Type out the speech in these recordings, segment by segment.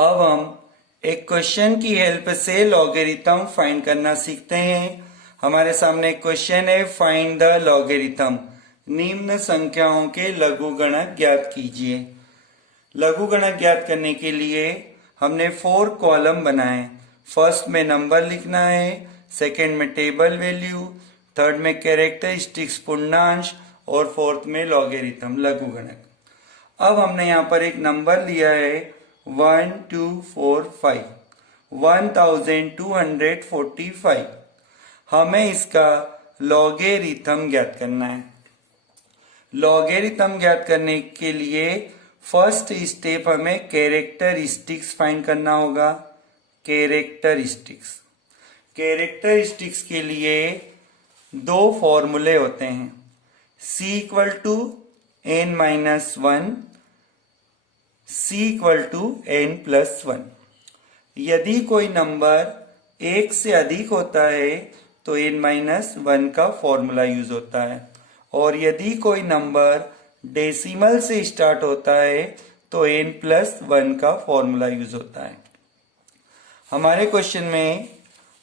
अब हम एक क्वेश्चन की हेल्प से लॉगरिथम फाइंड करना सीखते हैं। हमारे सामने एक क्वेश्चन है, फाइंड द लॉगरिथम। निम्न संख्याओं के लघुगणक ज्ञात कीजिए। लघुगणक ज्ञात करने के लिए हमने 4 कॉलम बनाए। फर्स्ट में नंबर लिखना है, सेकंड में टेबल वैल्यू, थर्ड में कैरेक्टरिस्टिक्स पूर्णांश और फोर्थ में लॉगरिथम लघुगणक। अब हमने यहाँ पर एक नंबर लिया है 1245 1245। हमें इसका लॉगरिथम ज्ञात करना है। लॉगरिथम ज्ञात करने के लिए फर्स्ट स्टेप हमें कैरेक्टरिस्टिक्स फाइंड करना होगा। कैरेक्टरिस्टिक्स के लिए दो फॉर्मूले होते हैं, c equal to n minus 1, c equal to n plus 1। यदि कोई नंबर एक से अधिक होता है तो n माइनस 1 का फॉर्मूला यूज होता है, और यदि कोई नंबर डेसिमल से स्टार्ट होता है तो n प्लस 1 का फॉर्मूला यूज होता है। हमारे क्वेश्चन में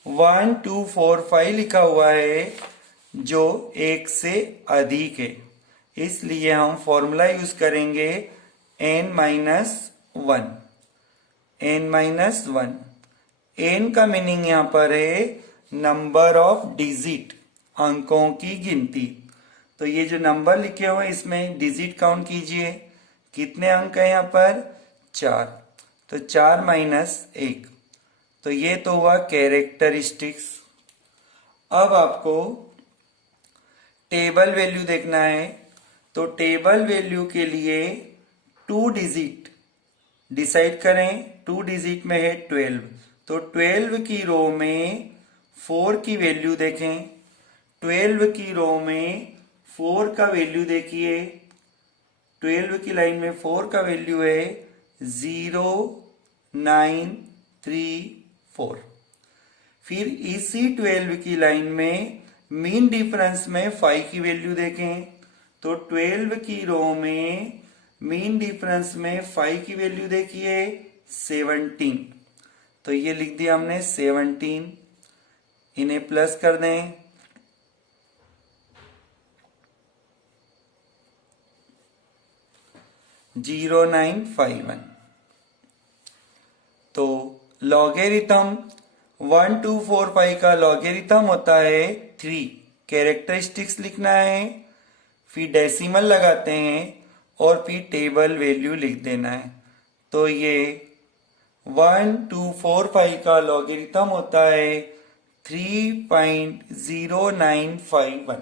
1 2 4 5 लिखा हुआ है जो एक से अधिक है, इसलिए हम फॉर्मूला यूज करेंगे n माइनस 1। n का मीनिंग यहाँ पर है नंबर ऑफ डिजिट, अंकों की गिनती। तो ये जो नंबर लिखे हुए हैं इसमें डिजिट काउंट कीजिए, कितने अंक है यहाँ पर 4, तो 4 माइनस 1। तो ये तो हुआ कैरेक्टरिस्टिक्स। अब आपको टेबल वैल्यू देखना है, तो टेबल वैल्यू के लिए 2 डिजिट डिसाइड करें। 2 डिजिट में है 12, तो 12 की रो में 4 की वैल्यू देखें। 12 की रो में 4 का वैल्यू देखिए, 12 की लाइन में 4 का वैल्यू है 0 9 3 4। फिर इसी 12 की लाइन में मीन डिफरेंस में 5 की वैल्यू देखें, तो 12 की रो में मीन डिफरेंस में 5 की वैल्यू देखिए 17। तो ये लिख दिया हमने 17। इन्हें प्लस कर दें, जीरो 951। तो लॉगरिथम 1 2 4 5 का लॉगरिथम होता है 3। कैरेक्टरिस्टिक्स लिखना है, फिर डेसिमल लगाते हैं और फिर टेबल वैल्यू लिख देना है। तो ये 1 2 4 5 का लॉगरिथम होता है 3.0951।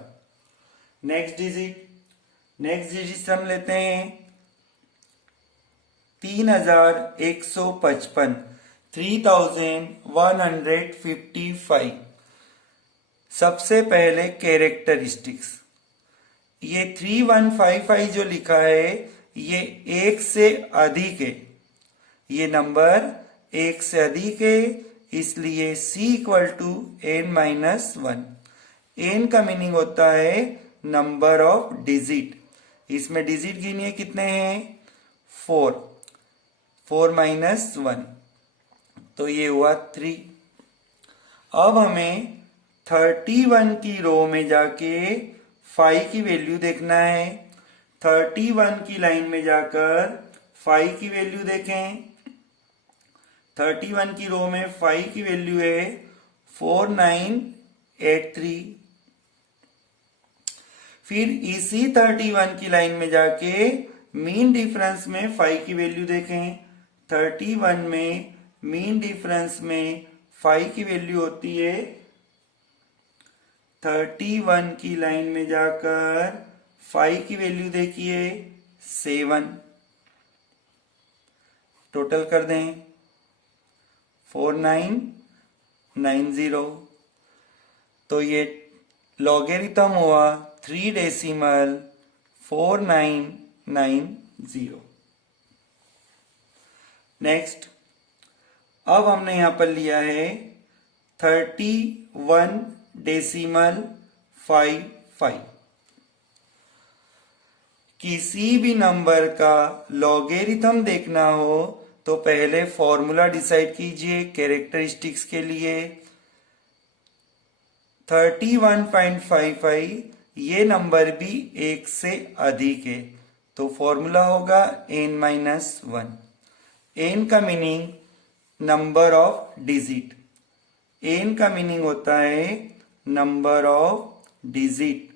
नेक्स्ट डिजिट हम लेते हैं 3155, 3155। सबसे पहले कैरेक्टरिस्टिक्स, ये 3155 जो लिखा है ये एक से अधिक है, ये नंबर एक से अधिक है, इसलिए c equal to n minus 1। n का मीनिंग होता है नंबर ऑफ डिजिट। इसमें डिजिट गिनिए कितने हैं 4, 4 माइनस 1, तो ये हुआ 3। अब हमें 31 की रो में जाके 5 की वैल्यू देखना है। 31 की लाइन में जाकर 5 की वैल्यू देखें। 31 की रो में 5 की वैल्यू है 4983। फिर इसी 31 की लाइन में जाके मीन डिफरेंस में 5 की वैल्यू देखें। 31 में मीन डिफरेंस में 5 की वैल्यू होती है 31 की लाइन में जाकर 5 की वैल्यू देखिए 7। टोटल कर दें 4990। तो ये लॉगरिथम हुआ 3.4990। नेक्स्ट, अब हमने यहां पर लिया है 31.55। किसी भी नंबर का लॉगरिथम देखना हो तो पहले फॉर्मूला डिसाइड कीजिए कैरेक्टरिस्टिक्स के लिए। 31.55 ये नंबर भी 1 से अधिक है, तो फॉर्मूला होगा n-1। n का meaning number of digit, n का मीनिंग होता है नंबर ऑफ डिजिट,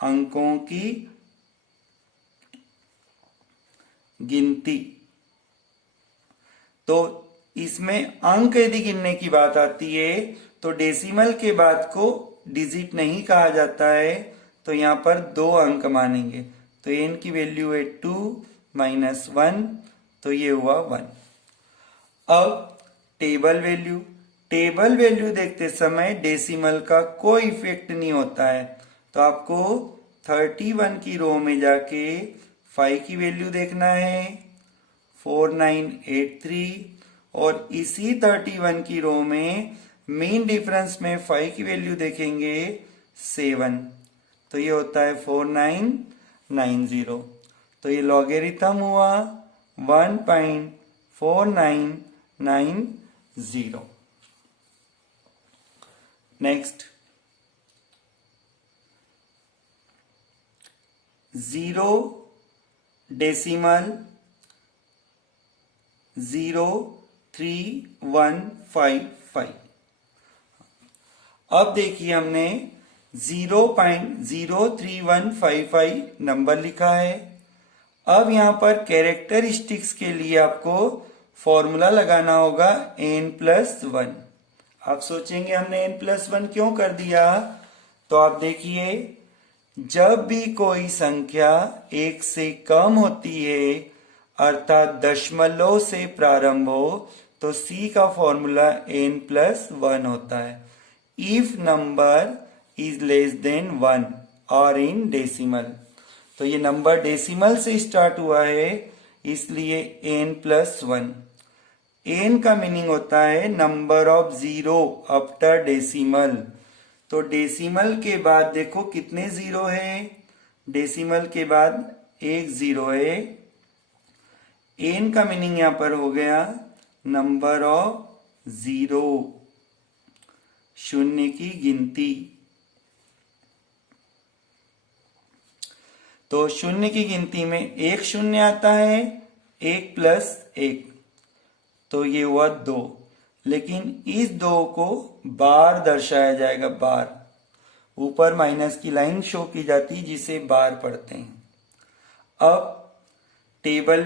अंकों की गिनती। तो इसमें अंक यदि गिनने की बात आती है तो डेसिमल के बाद को डिजिट नहीं कहा जाता है, तो यहां पर 2 अंक मानेंगे। तो n की वैल्यू है 2 - 1, तो ये हुआ 1। अब टेबल वैल्यू देखते समय डेसिमल का कोई इफेक्ट नहीं होता है, तो आपको 31 की रो में जाके 5 की वैल्यू देखना है 4983, और इसी 31 की रो में मीन डिफरेंस में 5 की वैल्यू देखेंगे 7, तो ये होता है 4990। तो ये लॉगरिथम हुआ 1.4990। Next 0 decimal 03155। अब देखिए हमने 0.03155 नंबर लिखा है। अब यहां पर कैरेक्टरिस्टिक्स के लिए आपको फॉर्मूला लगाना होगा n+1। आप सोचेंगे हमने n+1 क्यों कर दिया, तो आप देखिए जब भी कोई संख्या 1 से कम होती है अर्थात दशमलव से प्रारंभ हो तो c का फॉर्मूला n+1 होता है। If number is less than 1 और इन डेसिमल, तो ये नंबर डेसिमल से स्टार्ट हुआ है इसलिए n+1। n का मीनिंग होता है number of zero after decimal. तो डेसिमल के बाद देखो कितने जीरो है, डेसिमल के बाद एक जीरो है। n का मीनिंग यहां पर हो गया नंबर ऑफ जीरो, शून्य की गिनती। तो शून्य की गिनती में एक शून्य आता है, 1+1, तो ये हुआ 2। लेकिन इस 2 को बार दर्शाया जाएगा, बार। ऊपर माइनस की लाइन शो की जाती है जिसे बार पढ़ते हैं। अब टेबल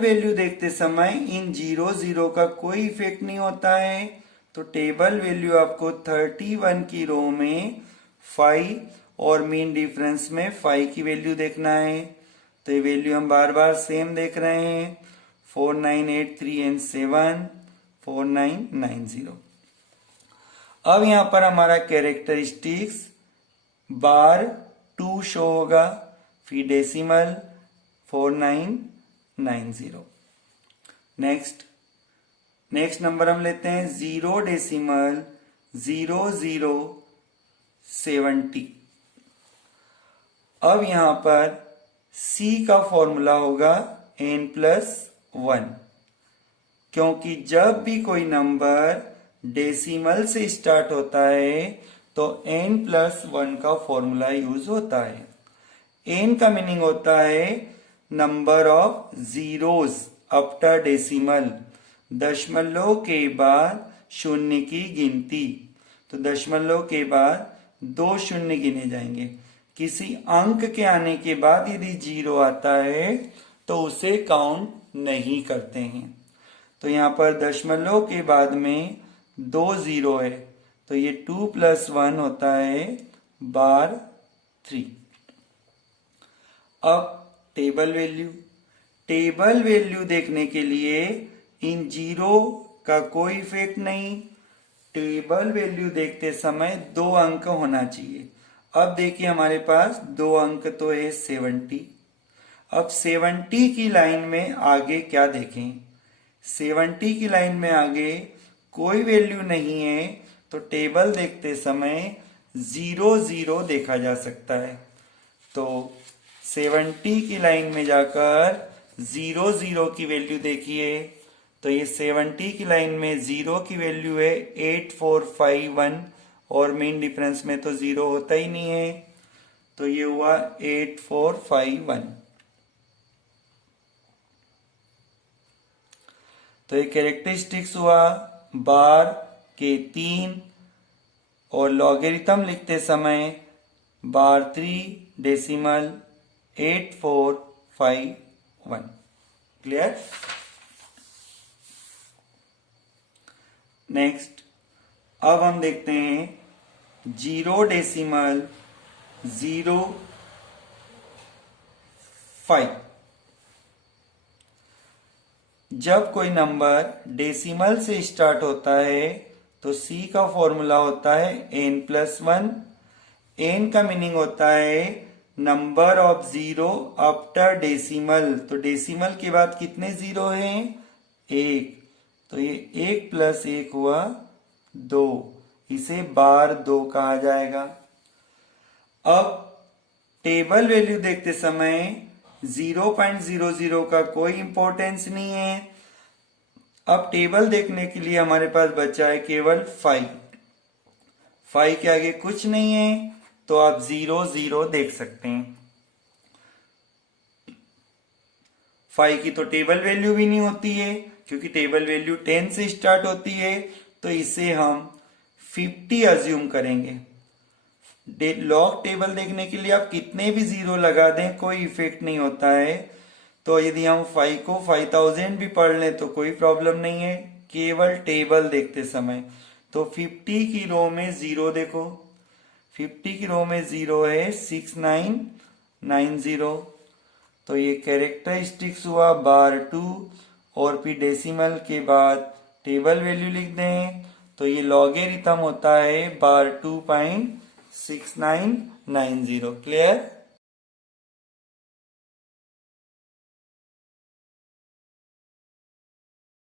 वैल्यू देखते समय इन 0 का कोई इफेक्ट नहीं होता है, तो टेबल वैल्यू आपको 31 की रो में 5 और मीन डिफरेंस में 5 की वैल्यू देखना है। तो ये वैल्यू हम बार बार सेम देख रहे हैं, 4983 एंड 7 4990। अब यहां पर हमारा कैरेक्टरिस्टिक्स बार 2 शो होगा, फिर डेसिमल 4990। नेक्स्ट नंबर हम लेते हैं 0 डेसिमल 0070। अब यहां पर c का फॉर्मूला होगा n+1, क्योंकि जब भी कोई नंबर डेसिमल से स्टार्ट होता है तो n+1 का फॉर्मूला यूज होता है। n का मीनिंग होता है number of zeros after decimal, दशमलव के बाद शून्य की गिनती। तो दशमलव के बाद 2 शून्य गिने जाएंगे। किसी अंक के आने के बाद यदि 0 आता है तो उसे काउंट नहीं करते हैं। तो यहां पर दशमलव के बाद में 2 0 है, तो ये 2+1 होता है 3। अब टेबल वैल्यू देखने के लिए इन 0 का कोई इफेक्ट नहीं, टेबल वैल्यू देखते समय 2 अंक होना चाहिए। अब देखिए हमारे पास 2 अंक तो है 70। अब 70 की लाइन में आगे क्या देखें, 70 की लाइन में आगे कोई वैल्यू नहीं है, तो टेबल देखते समय 0 0 देखा जा सकता है। तो 70 की लाइन में जाकर जीरो जीरो की वैल्यू देखिए, तो ये 70 की लाइन में जीरो की वैल्यू है 8451 और मेन डिफरेंस में तो जीरो होता ही नहीं है, तो ये हुआ 8451। तो ये कैरेक्टरिस्टिक्स हुआ बार के 3 और लॉगरिथम लिखते समय बार 3 डेसिमल 8451। क्लियर? नेक्स्ट अब हम देखते हैं 0.05। जब कोई नंबर डेसिमल से स्टार्ट होता है तो सी का फॉर्मूला होता है n+1। n का मीनिंग होता है number of zero after decimal. तो डेसिमल के बाद कितने जीरो हैं? 1। तो ये 1 + 1 हुआ 2, इसे बार 2 कहा जाएगा। अब टेबल वैल्यू देखते समय 0.00 का कोई इंपॉर्टेंस नहीं है। अब टेबल देखने के लिए हमारे पास बचा है केवल 5। 5 के आगे कुछ नहीं है, तो आप 0 0 देख सकते हैं। 5 की तो टेबल वैल्यू भी नहीं होती है, क्योंकि टेबल वैल्यू 10 से स्टार्ट होती है, तो इसे हम 50 अज्यूम करेंगे। लॉग टेबल देखने के लिए आप कितने भी जीरो लगा दें कोई इफेक्ट नहीं होता है। तो यदि हम 5 को 5000 भी पढ़ लें तो कोई प्रॉब्लम नहीं है, केवल टेबल देखते समय। तो 50 की रो में जीरो देखो, 50 की रो में जीरो है 6990। तो ये कैरेक्टरिस्टिक्स हुआ बार 2 और फिर डेसिमल के बाद टेबल वैल्यू लिख दें, तो ये लॉगरिथम होता है बार 2.6990। क्लियर?